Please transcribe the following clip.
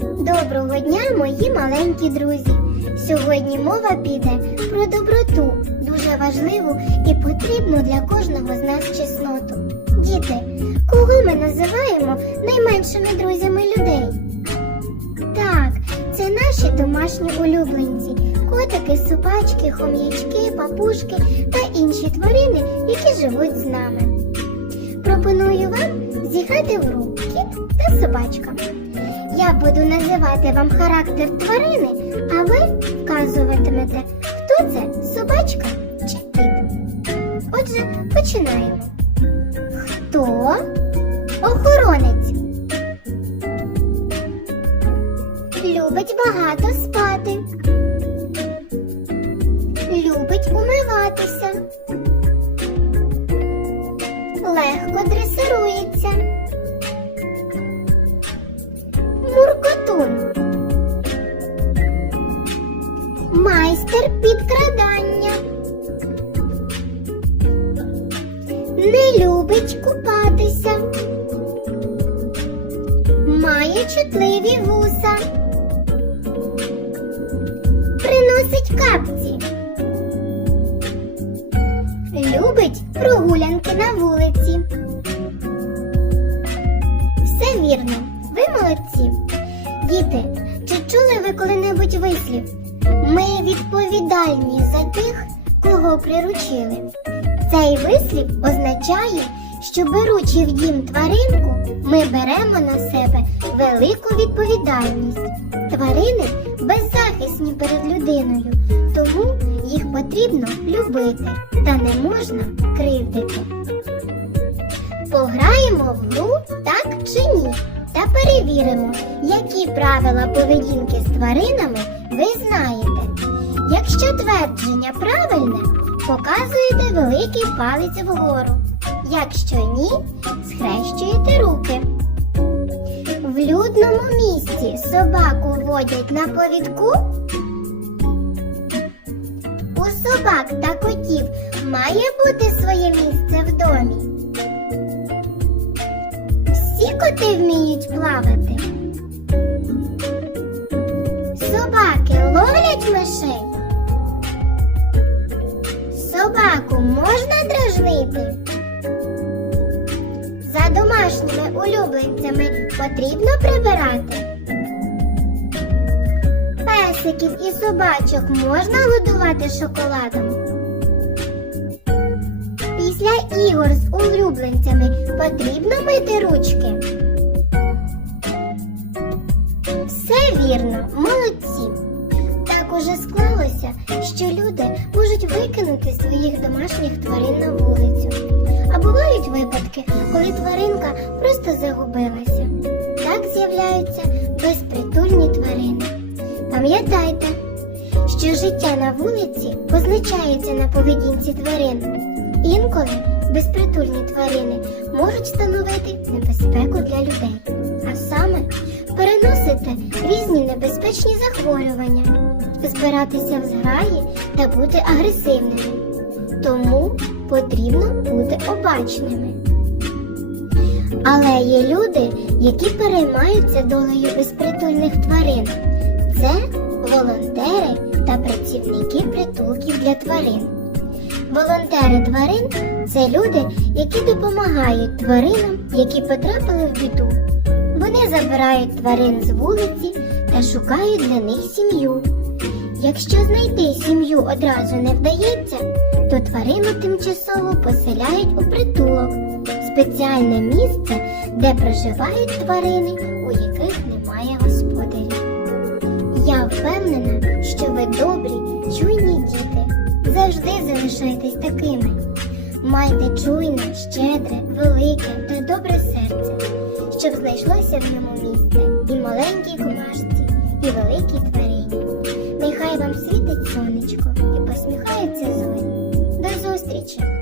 Доброго дня, мої маленькі друзі! Сьогодні мова піде про доброту, дуже важливу і потрібну для кожного з нас чесноту. Діти, кого ми називаємо найменшими друзями людей? Так, це наші домашні улюбленці, котики, собачки, хом'ячки, папушки та інші тварини, які живуть з нами. Пропоную вам зіграти в гру кіт та собачка. Я буду називати вам характер тварини, а ви вказуватимете, хто це собачка чи кіт. Отже, починаємо. Хто охоронець? Любить багато спати. Любить умиватися. Майстер підкрадання. Не любить купатися. Має чутливі вуса. Приносить капці. Любить прогулянки на вулиці. Все вірно, ви молодці. Діти, чи чули ви коли-небудь вислів? Ми відповідальні за тих, кого приручили. Цей вислів означає, що беручи в дім тваринку, ми беремо на себе велику відповідальність. Тварини беззахисні перед людиною, тому їх потрібно любити та не можна кривдити. Пограємо в гру так чи ні та перевіримо, які правила поведінки з тваринами ви знаєте. Якщо твердження правильне, показуєте великий палець вгору. Якщо ні, схрещуєте руки. В людному місці собаку водять на повідку. У собак та котів має бути своє місце в домі. Всі коти вміють плавати. Собаки ловлять мишей. Дражнити. За домашніми улюбленцями потрібно прибирати. Песиків і собачок можна годувати шоколадом. Після ігор з улюбленцями потрібно мити ручки. Все вірно, молодці. Так уже склалося, що люди можуть викинути своїх домашніх тварин на вулицю. А бувають випадки, коли тваринка просто загубилася. Так з'являються безпритульні тварини. Пам'ятайте, що життя на вулиці позначається на поведінці тварин. Інколи безпритульні тварини можуть становити небезпеку для людей, а саме переносити різні небезпечні захворювання, збиратися в зграї та бути агресивними. Тому потрібно бути обачними. Але є люди, які переймаються долею безпритульних тварин. Це волонтери та працівники притулків для тварин. Волонтери тварин це люди, які допомагають тваринам, які потрапили в біду. Вони забирають тварин з вулиці та шукають для них сім'ю. Якщо знайти сім'ю одразу не вдається, то тварину тимчасово поселяють у притулок, спеціальне місце, де проживають тварини, у яких немає господарів. Я впевнена, що ви добрі, чуйні діти. Завжди залишайтесь такими. Майте чуйне, щедре, велике та добре серце, щоб знайшлося в ньому місце і маленькій комашці, і великій. Нехай вам світить сонечко і посміхається зорі. До зустрічі!